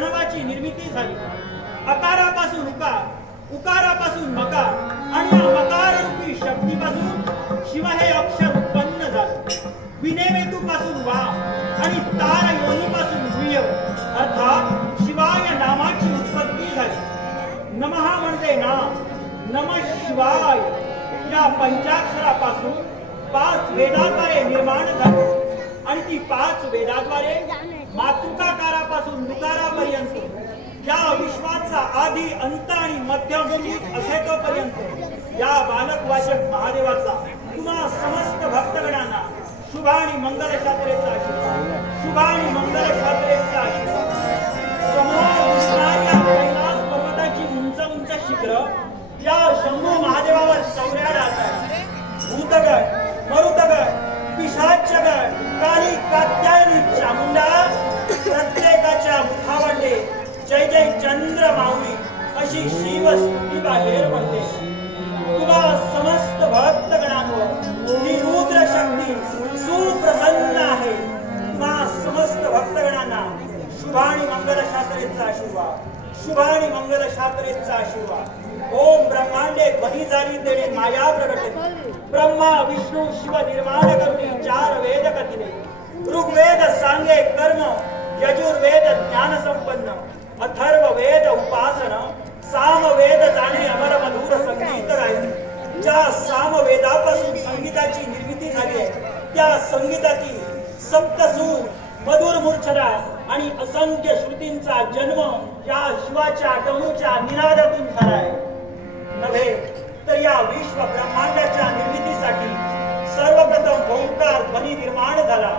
प्रणवाची निर्मिती झाली. अकारापासून उकार, उकारापासून मकार आणि या मकार रूपी शक्तीपासून शिव हे अक्षर उत्पन्न झाले. विनेवेतूपासून वा आणि तार योनीपासून गुह्य अर्थात शिवाय नामाची उत्पत्ती झाली. नमः म्हणजे नाम, नमः शिवाय या पंचाक्षरापासून 5 वेदाद्वारे निर्माण झाले आणि ती 5 वेदाद्वारे मातृकाकारापासून नुकारापर्यंत या विश्वाचा आधी अंत आणि मध्यभूत असे तोपर्यंत या बालकवाचक महादेवाचा तुम्हा समस्त भक्तगणांना शुभ आणि मंगल शात्रेचा आशीर्वाद, शुभ आणि मंगल शात्रेचा आशीर्वाद. समोर दिसणाऱ्या कैलास पर्वताची उंच उंच शिखर या शंभू महादेवावर चौऱ्याडात आहे. भूतगड, मरुतगड, पिशाचगड, काली कात्यायनी चामुंडा प्रत्येकाच्या मुखावरले जय जय चंद्र माऊली अशी शिवस्तुती बाहेर पडते. तुला समस्त भक्तगणांवर ही रुद्र शक्ती सुप्रसन्न आहे. तुम्हा समस्त भक्तगणांना शुभ आणि मंगल शास्त्रेचा आशीर्वाद, शुभ आणि मंगल शास्त्रेचा आशीर्वाद. ओम ब्रह्मांडे ध्वनी झाली तेणे माया प्रगटे. ब्रह्मा विष्णू शिव निर्माण करुणी 4 वेद कथिले. ऋग्वेद सांगे कर्म, यजुर्वेद ज्ञान संपन्न, अथर्व वेद उपासन, सामवेद जाणे अमर मधुर संगीत गायन. ज्या सामवेदापासून संगीताची निर्मिती झाली आहे त्या संगीताची सप्तसूर, मधुर मूर्छना आणि असंख्य श्रुतींचा जन्म या शिवाच्या डमरूच्या निनादातून झाला आहे. नव्हे तर या विश्व ब्रह्मांडाच्या निर्मितीसाठी सर्वप्रथम ओंकार ध्वनी निर्माण झाला.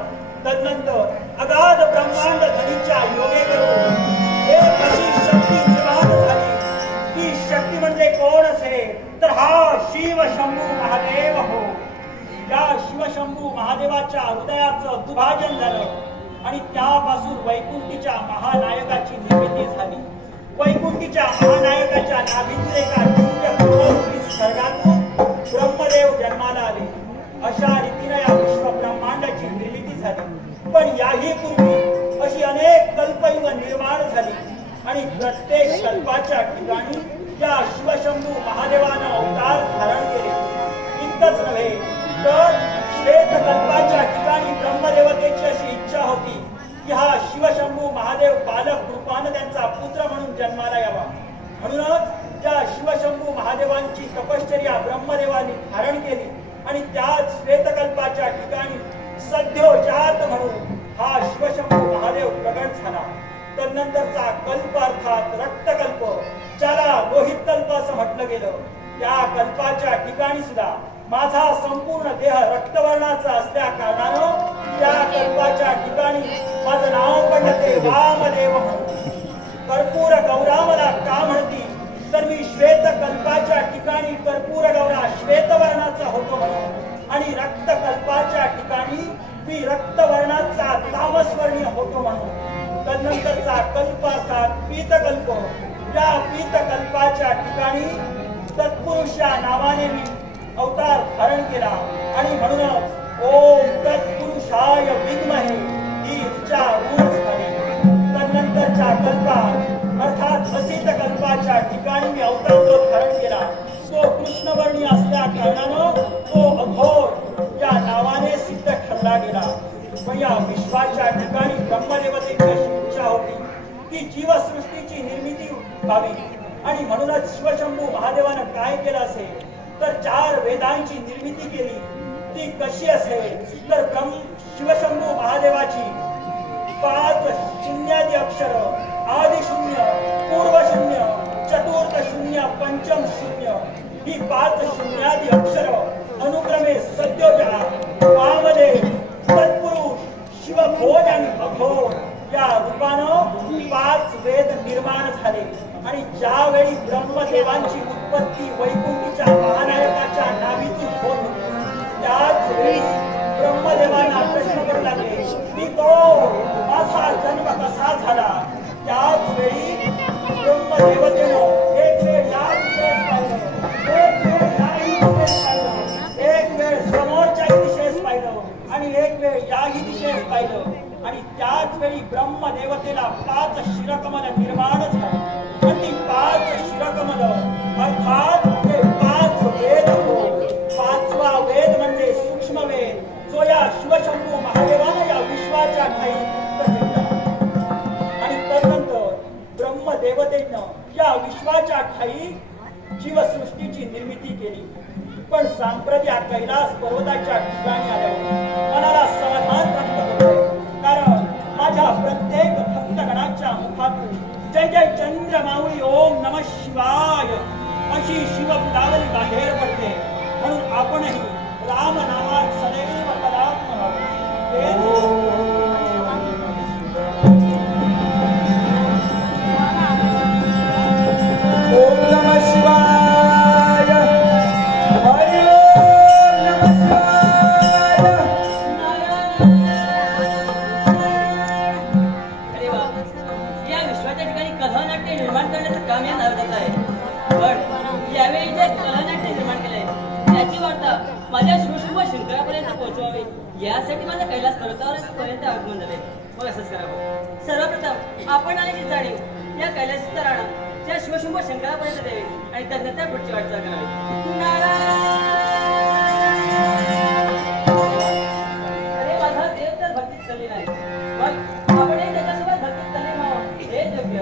तदनंतर अगाध ब्रह्मांड ध्वनीच्या योगे करून एक अशी शक्ती निर्माण झाली. ती शक्ती म्हणजे कोण असेल तर हा शिव शंभू महादेव हो. या शिवशंभू महादेवाच्या हृदयाचं दुभाजन झालं आणि त्यापासून वैकुंठीच्या महानायकाची निर्मिती झाली. वैकुंठीच्या महानायकाच्या नाभीतले एका दिव्य स्वर्गातून ब्रह्मदेव जन्माला आले. अशा रीतीने या विश्व ब्रह्मांडाची निर्मिती झाली. पण याही पूर्वी अशी अनेक कल्पयुग निर्माण झाली आणि प्रत्येक कल्पाच्या ठिकाणी या शिवशंभू महादेवानं अवतार धारण केले. इतकंच नव्हे तर श्वेतकल्पाच्या ठिकाणी ब्रह्मदेवतेची अशी इच्छा होती की हा शिवशंभू महादेव बालक रूपाने त्यांचा पुत्र म्हणून जन्माला यावा. म्हणूनच या शिवशंभू महादेवांची तपश्चर्या ब्रह्मदेवाने धारण केली आणि त्याच श्वेतकल्पाच्या ठिकाणी सद्योजात म्हणून हा शिवशंभू महादेव प्रगट झाला. तदनंतरचा कल्प अर्थात रक्तकल्प, ज्याला लोहित कल्प असं म्हटलं गेलं, त्या कल्पाच्या ठिकाणी सुद्धा माझा संपूर्ण देह रक्तवर्णाचा असल्या कारणानं त्या कल्पाच्या ठिकाणी माझं नाव पडलं ते वामदेव म्हणून. कर्पूर गौरा मला का म्हणती तर मी श्वेत कल्पाच्या ठिकाणी कर्पूर गौरा श्वेतवर्णाचा होतो म्हणून आणि रक्तकल्पाच्या ठिकाणी मी रक्तवर्णाचा तामसवर्णीय होतो म्हणून. तदनंतरचा कल्प अर्थात पीतकल्प, या पीतकल्पाच्या ठिकाणी तत्पुरुष या नावाने मी अवतार धारण केला आणि म्हणूनच ओम तत्पुरुषाय विद्महे ही ऋचा रूढ झाली. तदनंतरच्या कल्पात अर्थात असित कल्पाच्या ठिकाणी मी अवतार धारण केला. तो कृष्णवर्णीय असल्या कारणानं तो अघोर या नावाने सिद्ध ठरला गेला. पण या विश्वाच्या ठिकाणी ब्रह्मदेवतेची अशी इच्छा होती की जीवसृष्टीची निर्मिती व्हावी आणि म्हणूनच शिवशंभू महादेवानं काय केलं असेल तर 4 वेदांची निर्मिती केली. ती कशी असेल तर शिवशंभू महादेवाची 5 शून्यादी अक्षर, आदि शून्य, पूर्व शून्य, चतुर्थ शून्य, पंचम शून्य ही 5 शून्यादी अक्षर अनुक्रमे सद्योजात, वामदेव, तत्पुरुष, शिवभोज आणि अघोर या रूपानं 5 वेद निर्माण झाले. आणि ज्यावेळी ब्रह्मदेवांची उत्पत्ती वैकुंठीच्या महानायकाच्या नाभीतून होत त्याच वेळी ब्रह्मदेवांना प्रश्न पडू लागले की तो माझा जन्म कसा झाला. त्याच वेळी ब्रह्मदेवतेनं एक वेळ या दिशेस पाहिलं, एक वेळ याही दिशेस पाहिलं, एक वेळ समोरच्याही दिशेस पाहिलं आणि एक वेळ याही दिशेस पाहिलं आणि त्याच वेळी ब्रह्मदेवतेला 5 शिरकमल निर्माण झाली आणि ती 5 शिरकमल अर्थात ते 5 वेद होय. 5वा वेद म्हणजे सूक्ष्म वेद, जो या शिवशंभू महादेवानं या विश्वाच्या ठाई घेतला आणि तदनंतर ब्रह्मदेवतेनं या विश्वाच्या ठाई जीवसृष्टीची निर्मिती केली. पण सांप्रत्या कैलास पर्वताच्या ठिकाणी आल्यावर मनाला समाधान प्राप्त होते, कारण माझ्या प्रत्येक भक्तगणाच्या मुखातून जय जय चंद्रमाऊली ओम नमः शिवाय अशी शिवपुरावली बाहेर पडते. म्हणून आपणही राम नामात सदैव तदात्म व्हावे. ओम नमः शिवाय, हरि ओम नमः शिवाय. अरे वा, या विश्वाच्या ठिकाणी कलानाट्य निर्माण करण्याचं काम या नारदाचं आहे. पण यावेळी जे कलानाट्य निर्माण केलंय त्याची वार्ता माझ्या शिवशंभ शंकरापर्यंत पोहोचवावी, यासाठी माझ्या कैलास पर्वतापर्यंत आगमन झाले. मग असंच करावं. सर्वप्रथम आपण आल्याची जाणीव या कैलासाचा राणा त्या शिवशंभ शंकरापर्यंत द्यावी आणि तदनंतर पुढची वाटचाल करावी. अरे माझा देव तर भक्तीत चाललेला आहे, मग आपणही त्याच्यासोबत भक्तीत चालले व्हावं हे योग्य.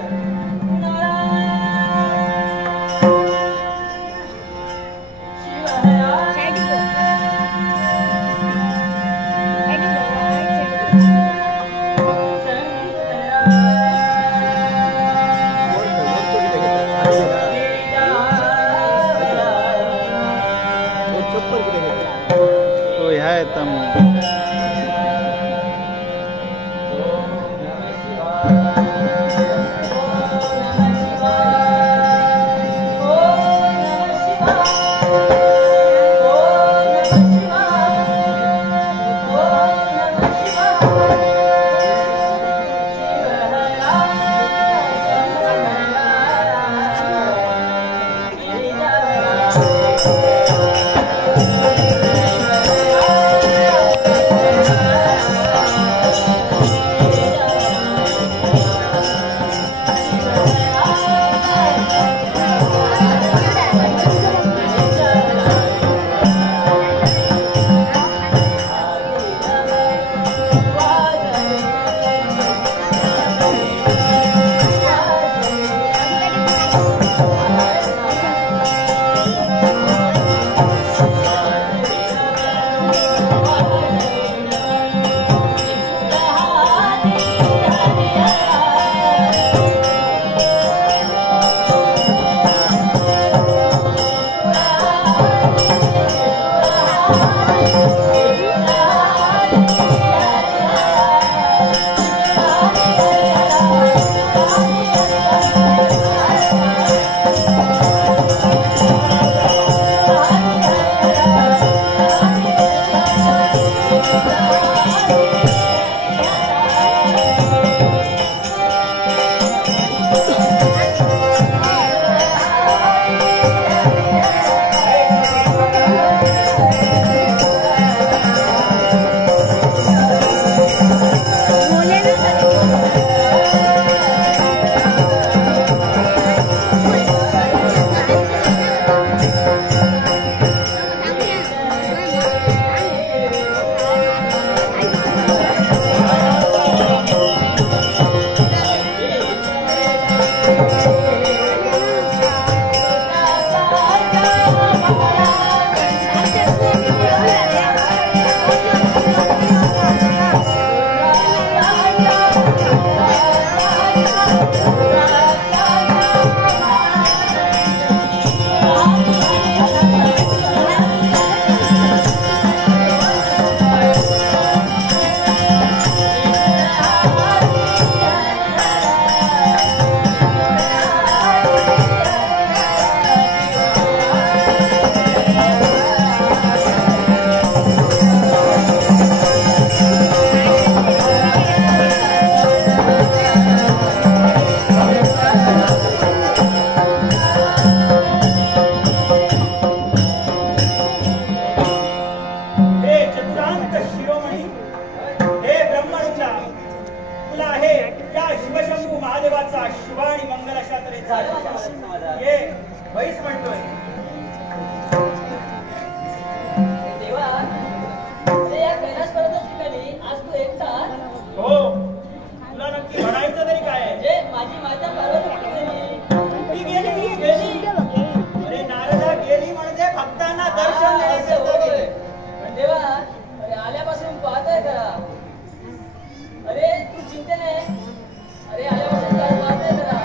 आणि मंगल अशा तऱ्हेचा झालं माझ्या मनात समाधान. ये बैस म्हणतोय. देवा, अरे या कैलास पर्वताच्या ठिकाणी आज तू एकटा? हो, तुला नक्की म्हणायचं तरी काय आहे? म्हणजे माझी माता पार्वती कुठे गेली? ती गेली. अरे नारदा गेली म्हणजे भक्तांना दर्शन हा, देण्यासाठी असं होय. गेली. पण देवा, अरे आल्यापासून पाहतोय खरा. अरे तू चिंतेने अरे आल्यापासून पाहतोय खरा.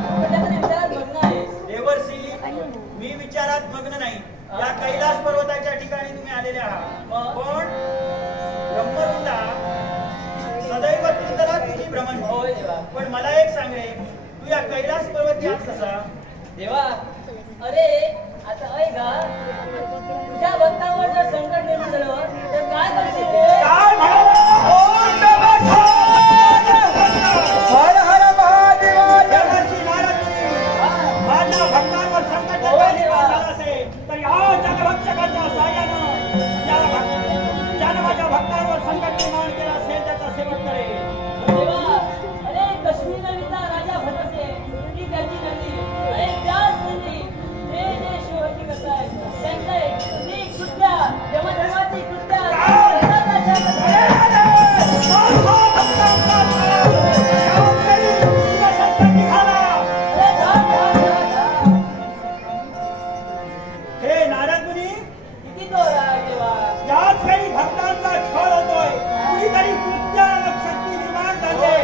पण त्याकडे विचारात मग्न आहे. देवर्षी, मी विचारात मग्न नाही. या कैलास पर्वताच्या ठिकाणी तुम्ही आलेले आहात. पण ब्रह्मवृंदा सदैव तुंदरा तुझी भ्रमण. होय देवा. पण मला एक सांग रे, तू या कैलास पर्वती आज कसा? देवा, अरे आता ऐका, तुझ्या भक्तांवर जर संकट निर्माण झालं तर काय करशील रे? काय म्हणाला? ओम नमः शिवाय. हर हर महादेव. देवर्षी नारद मुनी, माझ्या भक्तांवर संकट जर निर्माण झालं असेल तर या जगभक्षकाच्या साहाय्यानं ज्यानं माझ्या भक्तांवर संकट निर्माण केलं असेल त्याचा शेवट करेल. देवा, अरे कश्मीर नदीचा राजा भटसे ही त्याची नदी. अरे त्याच नदी हे जे शिवहत्ती करतायत त्यांचा ती कृत्या यमधर्माची कृत्या हे नारद मुनी, किती तो राग देवा. याच काही भक्तांचा छळ होतोय. कुणीतरी कृत्या शक्ती निर्माण झाली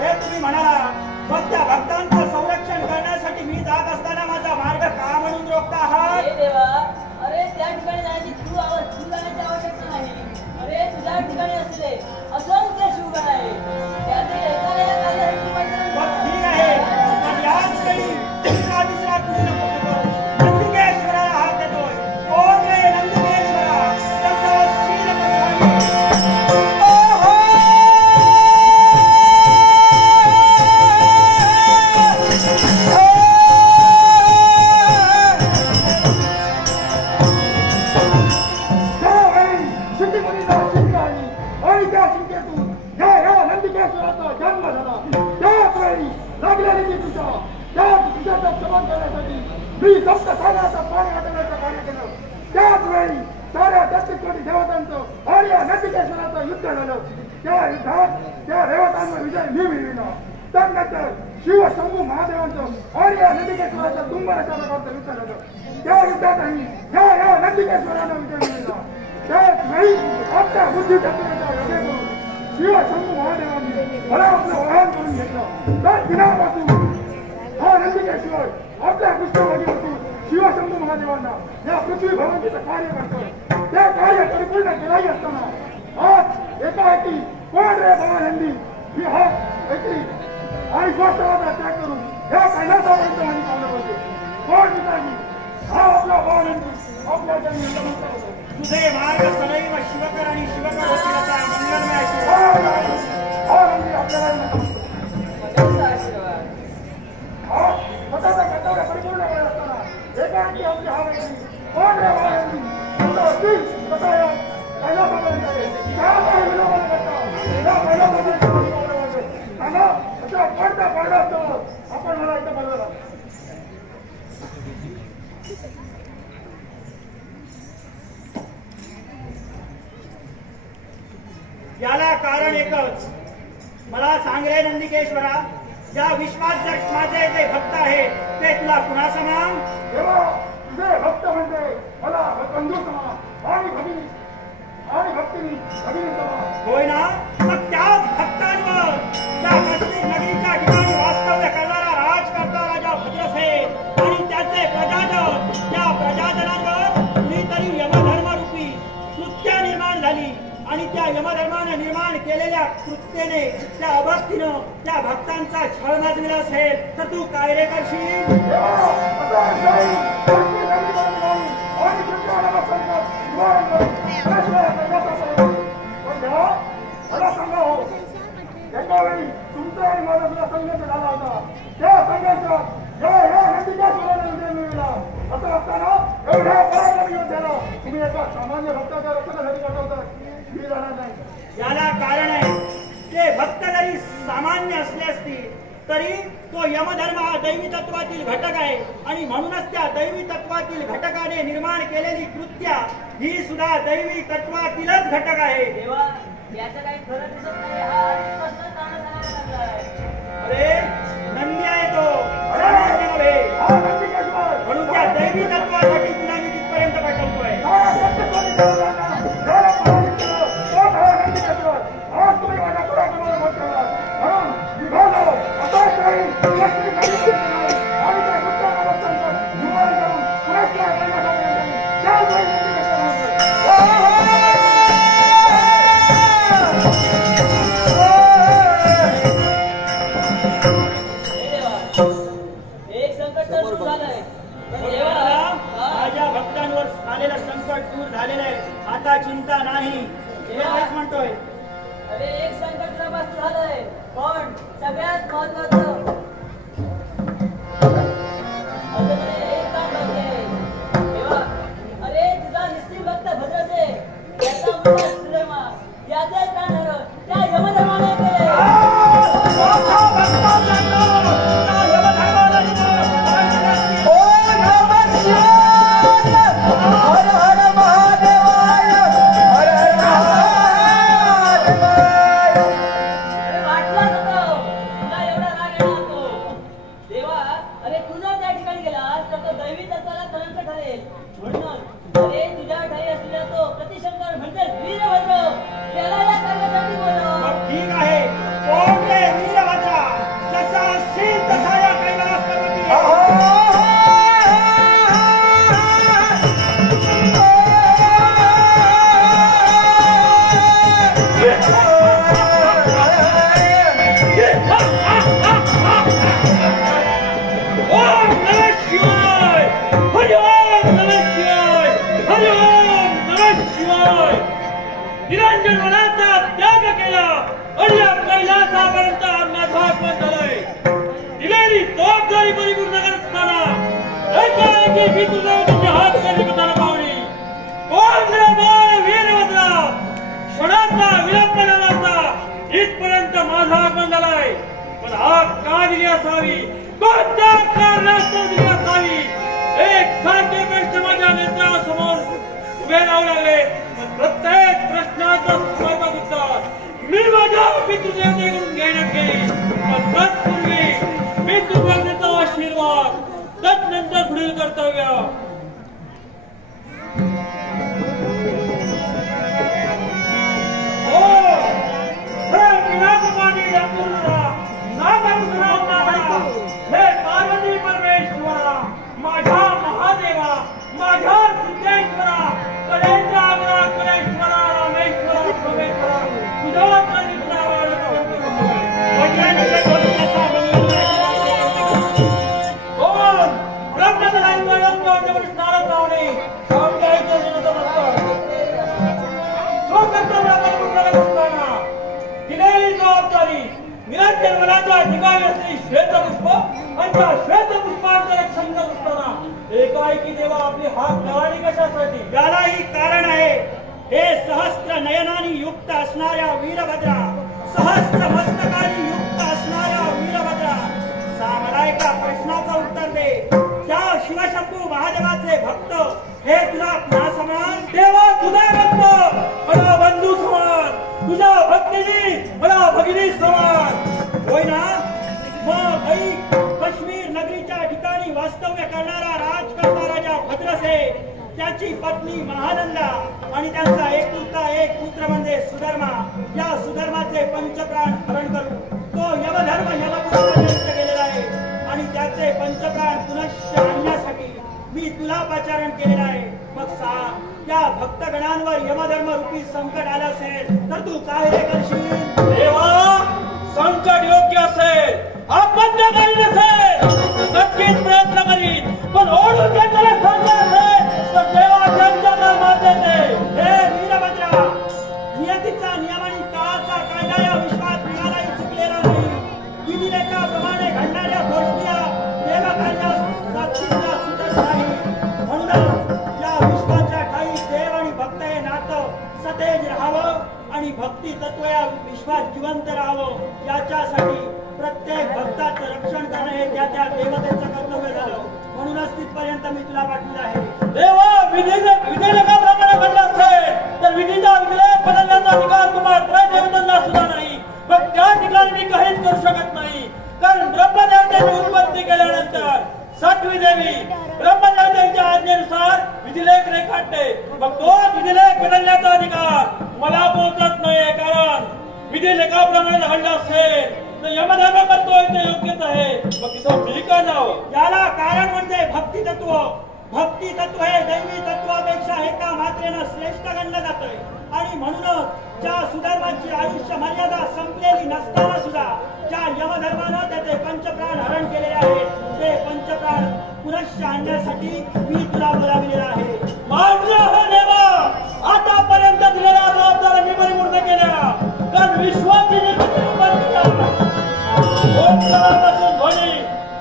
हे तुम्ही म्हणाला. मग त्या भक्तांचं संरक्षण करण्यासाठी मी जात असताना माझा मार्ग का म्हणून रोखता आहात? हे देवा, अरे त्या ठिकाणी जाण्याची तू जाण्याची आवश्यकता नाही. अरे तुझ्या ठिकाणी असलेले असंख्य शिवगण आहे. त्यातील एकाला या कार्यासाठी मग ठीक आहे, पण याच वेळी तिसरा कुणी नको करू. नंदिकेश्वराला हात देतोय. ओम रे नंदिकेश्वरा, तसं शील बसवावी. जन्म झाला त्याच वेळी लागलेली ती तुझ्याचा समान करण्यासाठी मी सप्त सागराचा पाणी हटवण्याचं कार्य केलं. त्याच वेळी साऱ्या 33 कोटी देवतांचं आणि या नंदिकेश्वराचं युद्ध झालं. त्या युद्धात त्या देवतांवर विजय मी मिळविला. त्यानंतर शिव शंभू महादेवांचं आणि या नंदिकेश्वराचं तुंबराच्या प्रकारचं युद्ध झालं. त्या युद्धातही या नंदिकेश्वरानं विजय मिळविला. त्याच वेळी आपल्या बुद्धी तत्वाचा योग्य करून शिव शंभू महादेवांनी मला आपलं वाहन करून घेतलं. त्या दिनापासून हा नंदिकेश्वर आपल्या पृष्ठभागी बसून शिव शंभू महादेवांना या पृथ्वी भवंतीचं कार्य करतोय. त्या कार्य परिपूर्ण केलाही असताना आज एकाएकी कोण रे भवानंदी ही हात ऐकली आणि स्वास्थ्याचा त्याग करून या कैलासापर्यंत माझी चाललं पाहिजे. कोण पिताजी? हा आपला भवानंदी आपल्या जन्म होतो. तुझे मार्ग सदैव शिवकर आणि शिवकर होतील असा मंगलमय आशीर्वाद. स्वतःचा कर्तव्य परिपूर्ण करत असताना एकांकी आपली हा व्यक्ती कोण रे भवानंदी स्वतः या कैलासापर्यंत त्यामुळे विलोभन करता या कैलासापर्यंत सांगा अशा पडता पडला असतो आपण मला इथं बोलवलं. याला कारण एकच. मला सांग रे नंदिकेश्वरा, या विश्वात माझे जे भक्त आहे ते तुला कुणा समान? देवा, तुझे भक्त म्हणजे मला बंधू समान आणि भगिनी आणि भक्तिनी भगिनी समान. होय ना? मग त्याच भक्तांवर त्या कश्मीर नगरीच्या ठिकाणी वास्तव्य करणारा राजकर्ता राजा भद्रसेन आणि त्याचे प्रजाजन, त्या प्रजाजनांवर कुणीतरी यमधर्मरूपी कृत्या निर्माण झाली आणि त्या यमधर्माने निर्माण केलेल्या कृत्येने त्या अभक्तीनं त्या भक्तांचा छळ माजविला असेल तर तू काय रे करशील? एकावेळी तुमचा आणि माझा सुद्धा संघर्ष झाला होता. त्या संघर्षात या नंदिकेश्वराने विजय मिळविला. असं असताना एवढ्या पराक्रमी योद्ध्याला तुम्ही एका सामान्य भक्ताच्या रक्षणासाठी पाठवतात. मी जाणार नाही. याला कारण आहे ते भक्त जरी सामान्य असले असतील तरी तो यमधर्म हा दैवी तत्वातील घटक आहे आणि म्हणूनच त्या दैवी तत्वातील घटकाने निर्माण केलेली कृत्या ही सुद्धा दैवी तत्वातीलच घटक आहे. देवा याचं काही खरं दिसत नाही. हा आधीपासून ताणा लागलाय. अरे नंदी आहे तो, सामान्य नव्हे. म्हणून त्या दैवी तत्वासाठी तुला मी तिथपर्यंत पाठवतोय. माझ्या भक्तांवर आलेलं संकट दूर झालेलं आहे. आता चिंता नाही. हेच म्हणतोय. अरे एक संकट नष्ट झालंय, पण सगळ्यात महत्वाचं एक काम करते देवा. अरे तुझा निश्चित भक्त भद्रसे याचा मुलगा सुदैमा याचे प्राण हरण त्या यमधर्माने केले. निरंजन वनाचा त्याग केला आणि या कैलासापर्यंत आम्हाला भाग झालाय. दिलेली जबाबदारी परिपूर्ण करत असताना एकाएकी मी तुझ्या हात कलिपताना पावली. कोण वीरभद्रा क्षणाचा विलंब न लावता इथपर्यंत माझा आगमन झालाय. पण आग का दिली असावी, कोणत्या कारणास्तव दिली असावी, एक सारखे प्रश्न माझ्या नेत्रासमोर उभे राहू लागले. प्रत्येक प्रश्नाचं स्वयंपाक उत्तर मी माझ्या पितृदेवतेकडून घेण्यात गेली. पण तत्पूर्वी मी तुझ्या आशीर्वाद, तत्नंतर पुढील कर्तव्य. हे पार्वती परमेश्वरा, माझ्या महादेवा, माझ्या सिद्धेश्वरा, कलेच्या आग्रा कलेश्वरा, रामेश्वरा, सोमेश्वरा, तुझ्या दिलेली जबाबदारी निरंजन वनाच्या ठिकाणी असलेली श्वेतपुष्प आणि त्या श्वेतपुष्पांचं रक्षण करत असताना एकाएकी देवा आपली हात गळाली कशासाठी? यालाही कारण आहे. हे सहस्त्र नयनानी युक्त असणाऱ्या वीरभद्रा, सहस्त्र मस्तकानी युक्त असणाऱ्या वीरभद्रा, मला एका प्रश्नाचं उत्तर दे. त्या शिवशंभू महादेवाचे भक्त हे तुला पुन्हा समान? देवा तुझा भक्त मला बंधू समान, तुझ्या भक्तीने मला भगिनी समान. होय ना? मग ऐक, काश्मीर नगरीच्या ठिकाणी वास्तव्य करणारा राजकर्ता राजा भद्रसे, त्याची पत्नी महानंदा आणि त्यांचा एकुलता एक पुत्र म्हणजे सुधर्मा, या सुधर्माचे पंचप्राण हरण करू तो यमधर्म यमपुराला नियुक्त केलेला आहे. आणि त्याचे पंचप्राण पुनश्च आणण्यासाठी मी तुला पाचारण केलेलं आहे. मग या भक्तगणांवर यमधर्म रूपी संकट आलं असेल तर तू काय रे करशील? देवा संकट योग्य असेल, आपत्य काही नसेल, नक्कीच प्रयत्न करीन. पण ओढून घेतलेले संकट असेल तर देवा त्यांच्या कर्मात येते. हे वीरभद्रा, नियतीचा नियम आणि काळाचा कायदा या विश्वात मिळालाही चुकलेला नाही. विधिलेखाप्रमाणे घडणाऱ्या गोष्टी देवकार्यास साक्षीचा सुटत नाही. म्हणूनच या विश्वाच्या ठाई देव आणि भक्त हे नातं सतेज राहावं आणि भक्ती तत्व या विश्वात जिवंत राहावं, याच्यासाठी प्रत्येक भक्ताचं रक्षण त्या त्या देवतेचं कर्तव्य झालं, म्हणूनच तिथपर्यंत मी तुला पाठवलं आहे. देवा, विधिलेखाप्रमाणे घडलं असेल तर विधीचा विलेख बदलण्याचा अधिकार तुम्हाला देवतांना सुद्धा नाही. पण त्या ठिकाणी मी काहीच करू शकत नाही, कारण ब्रह्मदेवतेची उत्पत्ती केल्यानंतर सातवी देवी ब्रह्मदेवतेच्या आज्ञेनुसार विधिलेख रेखाटते. मग तो विधिलेख बदलण्याचा अधिकार मला पोहोचत नाही, कारण विधिलेखाप्रमाणे घडलं असेल तर यमधर्म करतोय ते योग्यच आहे. मग तिथं मी का जावं? याला कारण म्हणजे भक्ती तत्व. भक्ती तत्व हे दैवी तत्वापेक्षा एका मात्रेनं श्रेष्ठ गणलं जातंय, आणि म्हणूनच ज्या सुधर्माची आयुष्य मर्यादा संपलेली नसताना सुद्धा ज्या यमधर्मानं त्याचे पंचप्राण हरण केलेले आहेत, ते पंचप्राण पुनश्च आणण्यासाठी मी तुला बोलाविलेला आहे. मान्य आहे देवा, आतापर्यंत दिलेल्या जबाबदाऱ्या मी परिपूर्ण केल्या, कारण विश्वाची निर्मिती ओंकारापासून ध्वनी,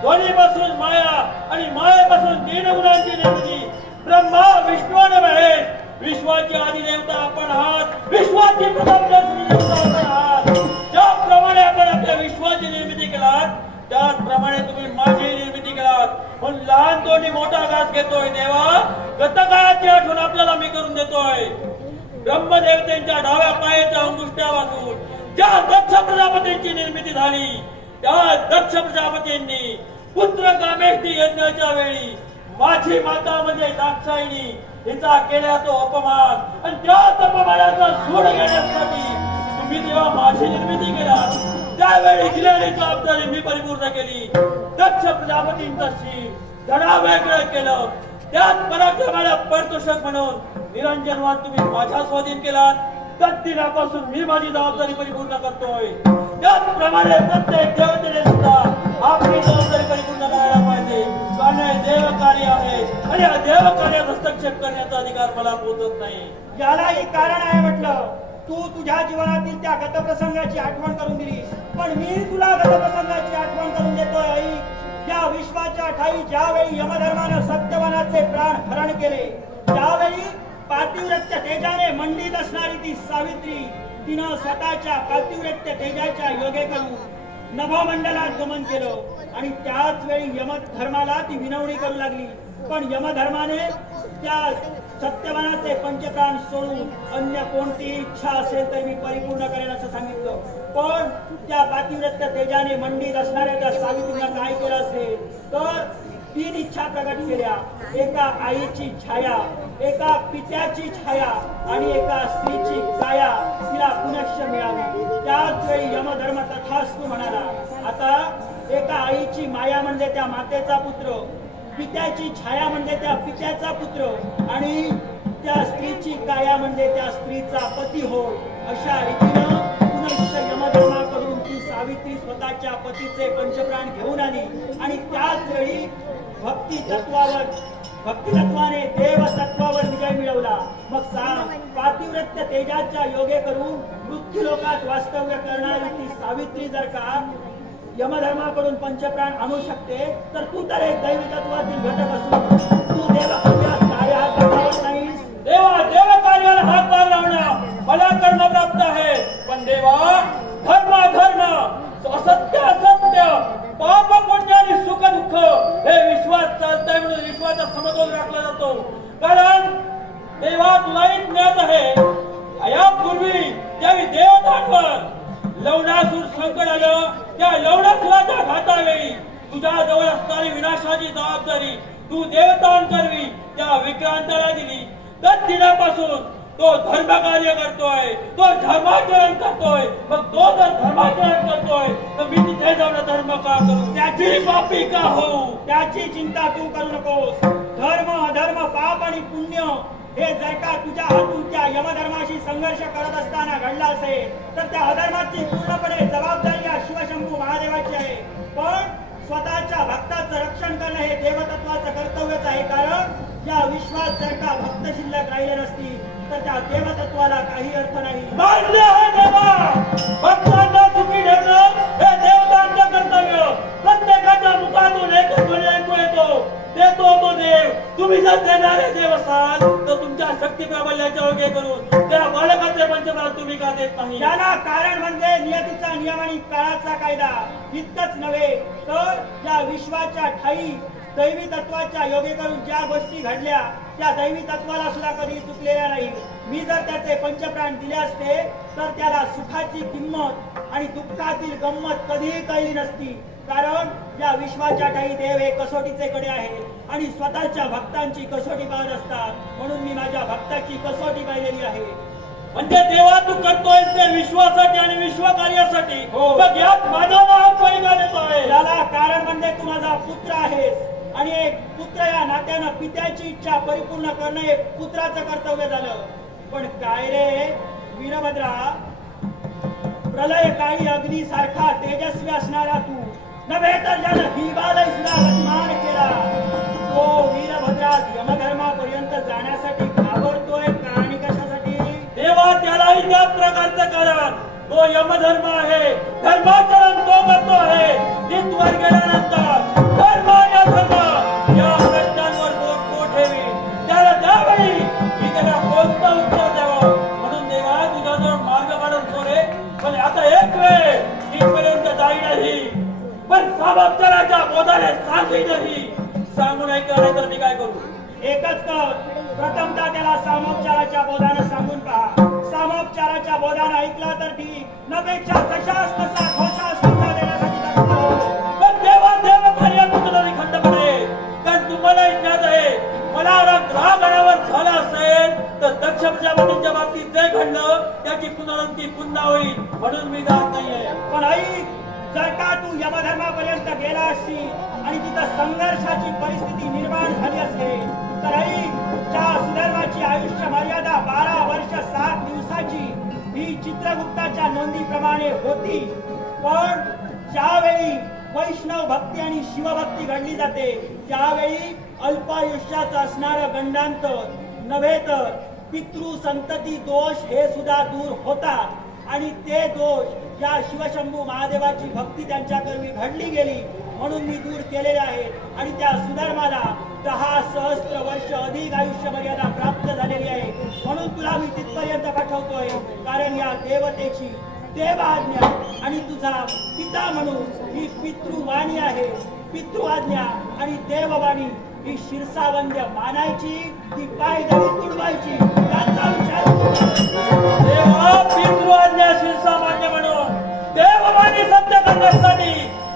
ध्वनीपासून माया आणि मायेपासून तीन गुणांची निर्मिती. ब्रह्मा, विष्णू आणि महेश, विश्वाची आदी देवता आपण आहात, विश्वाची प्रथम देवता आपण आहात. ज्याप्रमाणे आपण आपल्या विश्वाची निर्मिती केलात, त्याचप्रमाणे तुम्ही माझी निर्मिती केलात. पण लहान तोंडी मोठा घास घेतोय देवा, गतकाळाची आठवण आपल्याला मी करून देतोय. ब्रह्मदेवतेच्या डाव्या पायाच्या अंगुष्ट्यापासून ज्या दक्ष प्रजापतींची निर्मिती झाली, त्या दक्ष प्रजापतींनी पुत्र कामेष्टी यज्ञाच्या वेळी माझी माता म्हणजे दाक्षायणी हिचा केला तो अपमान, आणि त्याच अपमानाचा सूड घेण्यासाठी तुम्ही तेव्हा माझी निर्मिती केला. त्यावेळी दिलेली जबाबदारी मी परिपूर्ण केली. दक्ष प्रजापतींचा शीर धडा वेगळं केलं, त्यात पराक्रमाला पारितोषिक म्हणून निरंजनवाद तुम्ही माझ्या स्वाधीन केलात. त्याच दिनापासून मी माझी जबाबदारी परिपूर्ण करतोय. त्याचप्रमाणे प्रत्येक देवतेने सुद्धा आपली जबाबदारी परिपूर्ण करायला पाहिजे, कारण हे देव कार्य आहे आणि या देव कार्यात हस्तक्षेप करण्याचा अधिकार मला पोहोचत नाही. यालाही कारण आहे म्हटलं. तू तुझ्या जीवनातील त्या गतप्रसंगाची आठवण करून दिली, पण मी तुला गतप्रसंगाची आठवण करून देतोय. आई, या विश्वाच्या ठाई ज्यावेळी यमधर्मानं सत्यवानाचे प्राण हरण केले, त्यावेळी पातिव्रत्य तेजाने मंडित असणारी ती सावित्री, तिनं स्वतःच्या पातिव्रत्य तेजाच्या योगे करून नभोमंडलात गमन केलं, आणि त्याच वेळी यमधर्माला ती विनवणी करू लागली. पण यमधर्माने त्या सत्यवानाचे पंचप्राण सोडून अन्य कोणतीही इच्छा असेल तर मी परिपूर्ण करेन असं सांगितलं. पण त्या पातिव्रत्य तेजाने मंडित असणाऱ्या त्या सावित्रीनं काय केलं असेल तर तीन इच्छा प्रकट केल्या. एका आईची छाया, एका पित्याची छाया आणि एका स्त्रीची काया तिला पुनश्च मिळावी. त्याच वेळी यमधर्म तथास्तु म्हणाला. आता एका आईची माया म्हणजे त्या मातेचा पुत्र, पित्याची छाया म्हणजे त्या पित्याचा पुत्र, आणि त्या स्त्रीची काया म्हणजे त्या स्त्रीचा पती होय. अशा रीतीनं पुनश्च यमधर्माकडून ती सावित्री स्वतःच्या पतीचे पंचप्राण घेऊन आली, आणि त्याच वेळी भक्तितत्वाने देव तत्वावर विजय मिळवला. मग पातिव्रत्य तेजाच्या योगे करून मृत्यूलोकात वास्तव्य करणारी ती सावित्री जर का यमधर्माकडून पंचप्राण आणू शकते, तर तू तर एक दैवी तत्वातील घटक असून तू देवकार्यात काय हात लावत नाहीस? देवा, देव कार्याला हातभार लावणं मला कर्म प्राप्त आहे, पण देवा धर्म असत्य असत्य, पाप पुण्य आणि सुख दुःख हे विश्वात चालतंय म्हणून विश्वाचा समतोल राखला जातो. कारण देवा तुलाही ज्ञात आहे, यापूर्वी ज्यावेळी देवतांवर लवणासूर संकट आलं, त्या लवणासुराच्या घातावेळी तुझ्या जवळ असणारी विनाशाची जबाबदारी तू देवतांकरवी त्या विक्रांताला दिली. त्याच दिनापासून तो धर्म कार्य करतोय, तो धर्माचरण करतोय. मग तो जर धर्माचरण करतोय तर मी तिथे जाऊन धर्म का करू, त्याची पापी का होऊ? त्याची चिंता तू करू नकोस. धर्म अधर्म पाप आणि पुण्य हे जर का तुझ्या हातून त्या यमधर्माशी संघर्ष करत असताना घडला असेल तर त्या अधर्माची पूर्णपणे जबाबदारी या शिवशंभू महादेवाची आहे. पण स्वतःच्या भक्ताचं रक्षण करणं हे देवतत्वाचं कर्तव्यच आहे. कारण या विश्वात जर का भक्त शिल्लक राहिले नसतील तर त्या देवतत्वाला काही अर्थ नाही. मान्य आहे देवा, भक्तांना सुखी ठेवणं हे देवतांचं कर्तव्य. प्रत्येकाच्या मुखातून एकच ध्वनी ऐकू येतो, देतो तो देव. तुम्ही जर देणारे देव असाल तर तुम्ही तुमच्या शक्ती प्राबल्याच्या ओघे करून त्या बालकाचे पंचप्राण तुम्ही का देत नाही? त्याला कारण म्हणजे नियतीचा नियम आणि काळाचा कायदा. इतकंच नव्हे तर या विश्वाच्या ठाई दैवी तत्वाच्या योगे करून ज्या गोष्टी घडल्या त्या दैवी तत्वाला सुद्धा कधी चुकलेल्या नाही. मी जर त्याचे पंचप्राण दिले असते तर त्याला सुखाची किंमत आणि दुःखातील गंमत कधीही कळली नसती. कारण या विश्वाच्या ठाई देव हे कसोटीचे कडे आहे आणि स्वतःच्या भक्तांची कसोटी पाहत असतात. म्हणून मी माझ्या भक्ताची कसोटी पाहिलेली आहे. म्हणजे देवा तू करतोय ते विश्वासाठी आणि विश्व कार्यासाठी. हो. मग यात माझा नाव कोणी का देतोय? त्याला कारण म्हणजे तू माझा पुत्र आहेस आणि एक पुत्र या नात्यानं पित्याची इच्छा परिपूर्ण करणं हे पुत्राचं कर्तव्य झालं. पण काय रे वीरभद्रा, प्रलय काळी अग्नी सारखा तेजस्वी असणारा तू नव्हे तर ज्यानं भीमाला सुद्धा अपमान केला तो वीरभद्रा यमधर्मापर्यंत जाण्यासाठी घाबरतोय का आणि कशासाठी? देवा त्यालाही त्या प्रकारचं कारण तो यमधर्म आहे. धर्माचरण तो करतो आहे. तिथवर गेल्यानंतर धर्म या धर्म या प्रश्नांवर बोट ठेवी त्याला त्यावेळी मी त्याला कोणतं उत्तर द्यावं म्हणून देवा तुझा जर मार्ग काढून सोडे. पण आता एक वेळ तिथपर्यंत जाई नाही पण सामोपचाराच्या बोधाने सांगी नाही. सांगून ऐकलं नाही तर मी काय करू? एकच कर, प्रथमतः त्याला सामोपचाराच्या बोधानं सांगून पहा. सामोपचाराच्या बोधानं ऐकला तर ठीक, नपेक्षा कशास कसा खोशास खोसा देण्यासाठी लागतो. पण देवा देव कार्य कुठेतरी खंड पडेल. कारण तुम्हाला ज्ञात आहे मला ग्रहावर झाला असेल तर दक्ष प्रजापतीच्या बाबतीत जे घडलं त्याची पुनरावृत्ती पुन्हा होईल म्हणून मी जात नाहीये. पण ऐक, जर का तू यमधर्मापर्यंत गेला असशील आणि तिथं संघर्षाची परिस्थिती निर्माण झाली असेल तर ऐक, ज्या सुधर्माची आयुष्य मर्यादा 12 वर्ष 7 दिवसाची ही चित्रगुप्ताच्या नोंदीप्रमाणे होती. पण ज्यावेळी वैष्णव भक्ती आणि शिवभक्ती घडली जाते त्यावेळी अल्पायुष्याचं असणारं गंडांतर नव्हे तर पितृ संतती दोष हे सुद्धा दूर होतात आणि ते दोष या शिवशंभू महादेवाची भक्ती त्यांच्याकरवी घडली गेली म्हणून मी दूर केलेले आहेत आणि त्या सुधर्माला 10 सहस्त्र वर्ष अधिक आयुष्य मर्यादा प्राप्त झालेली आहे. म्हणून तुला मी तिथपर्यंत पाठवतोय. कारण या देवतेची देवाज्ञा आणि तुझा पिता म्हणून ही पितृवाणी आहे. पितृआज्ञा आणि देववाणी ही शिरसावंद्य मानायची की पायदळी तुडवायची याचा विचार देवा पितृआज्ञा शिरसामान्य म्हणून देववाणी सत्य करण्यासाठी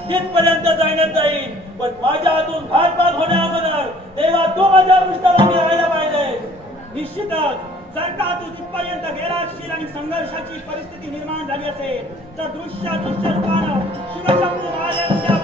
तिथपर्यंत जाण्यात जाईल. पण माझ्या हातून घातपात होण्या अगोदर देवा तू माझ्या पृष्ठभागी राहायला पाहिजे. निश्चितच जर का तू तिथपर्यंत गेला असशील आणि संघर्षाची परिस्थिती निर्माण झाली असेल तर दृश्य रूपानं शिवशंभू महादेवाच्या